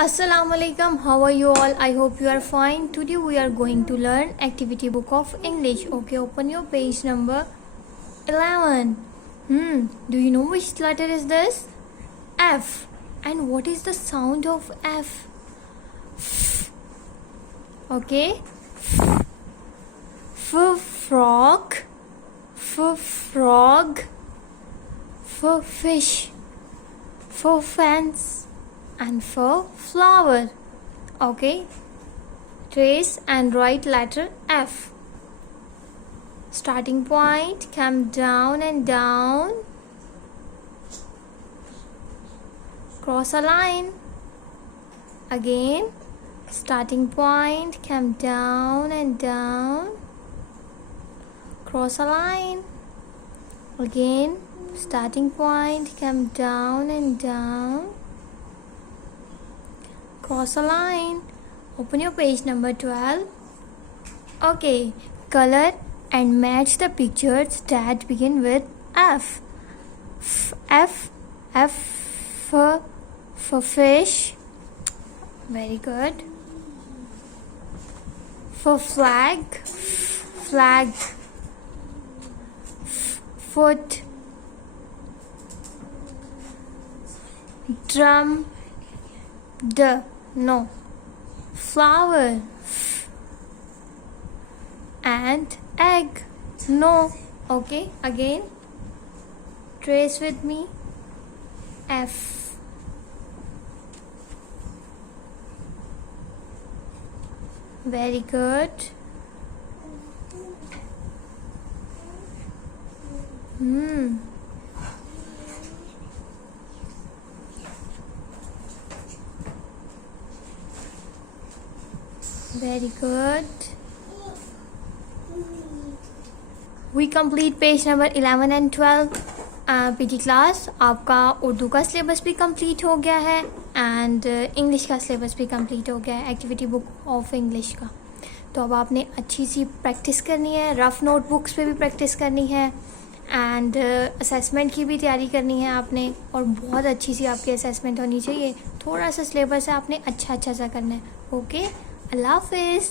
Assalamu alaikum. How are you all? I hope you are fine. Today we are going to learn activity book of English. Okay, open your page number 11. Do you know which letter is this? F. And what is the sound of F? Okay. Frog. Frog. Fish. Fence. And for flower. Okay, trace and write letter F. Starting point, come down and down, cross a line. Again, starting point, come down and down, cross a line. Again, starting point, come down and down, cross a line. Open your page number 12. Okay, color and match the pictures that begin with F. F for fish. Very good. For flag. Foot. Drum. No. Flower. And egg. No. Okay, again. Trace with me. F. Very good. Very good. We complete page number 11 and 12. PT class आपका उर्दू का syllabus भी complete हो गया है and English का syllabus भी complete हो गया है, एक्टिविटी बुक ऑफ इंग्लिश का. तो अब आपने अच्छी सी प्रैक्टिस करनी है, रफ़ नोटबुक्स पे भी प्रैक्टिस करनी है एंड असेसमेंट की भी तैयारी करनी है आपने. और बहुत अच्छी सी आपकी असेसमेंट होनी चाहिए. थोड़ा सा सिलेबस है, आपने अच्छा सा करना है. ओके, अल्लाह हाफिज़.